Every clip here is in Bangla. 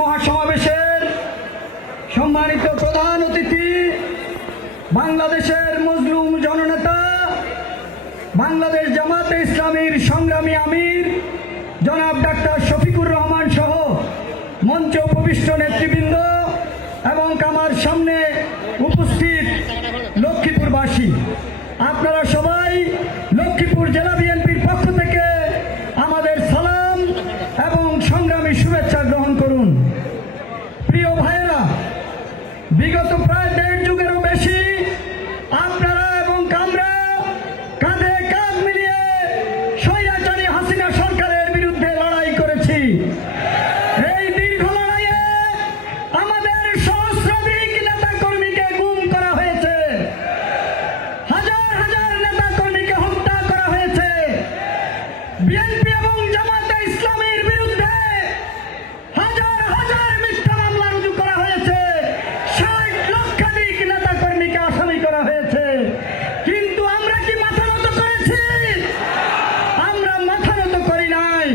মহাসমাবেশের সম্মানিত প্রধান অতিথি, বাংলাদেশের মজলুম জননেতা, বাংলাদেশ জামাতে ইসলামীর সংগ্রামী আমির জনাব ডাক্তার শফিকুর রহমান সহ মঞ্চে উপবিষ্ট নেতৃবৃন্দ এবং আমার সামনে উপস্থিত লক্ষ্মীপুরবাসী, আপনারা সবাই লক্ষ্মীপুর জেলা বিএনপির পক্ষ থেকে আমাদের সালাম এবং সংগ্রামী শুভেচ্ছা গ্রহণ করুন। প্রিয় ভাইয়েরা, বিগত প্রায় 1.5 যুগেরও বেশি আপনারা এবং আমরা কাঁধে কাঁধ মিলিয়ে স্বৈরাচারী হাসিনা সরকারের বিরুদ্ধে লড়াই করেছি। এই দীর্ঘ লড়াইয়ে আমাদের সহস্রাধিক নেতা কর্মীকে গুম করা হয়েছে, হাজার হাজার নেতা কর্মীকে হত্যা করা হয়েছে। বিএনপি এবং জামাতে ইসলামীর বিরুদ্ধে হাজার হাজার মিথ্যা মামলা রুজু করা হয়েছে, 60 লক্ষাধিক নেতা কর্মীকে আসামি করা হয়েছে। কিন্তু আমরা কি মাথা নত করেছি? আমরা মাথা নত করি নাই।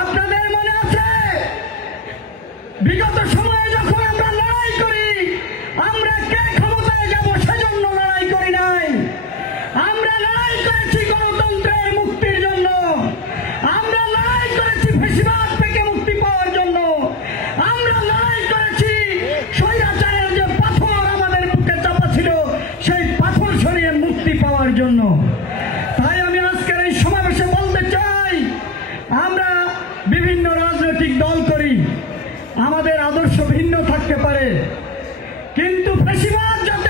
আপনাদের মনে আছে বিগত সময়ে যখন আমরা লড়াই করি, আমরা কে ক্ষমতায় যাব সেজন্য লড়াই করি নাই। আমরা লড়াই করেছি গণতন্ত্রের মুক্তির জন্য, আমরা লড়াই করেছি ফ্যাসিবাদ থেকে মুক্তি পাওয়ার জন্য, আমরা লড়াই করেছি স্বৈরাচারের যে পাথর আমাদের বুকে চাপা ছিল সেই পাথর সরিয়ে মুক্তি পাওয়ার জন্য। তাই আমি আজকের এই সমাবেশে বলতে চাই, আমরা বিভিন্ন রাজনৈতিক দল করি, আমাদের আদর্শ ভিন্ন থাকতে পারে, কিন্তু ফ্যাসিবাদ যত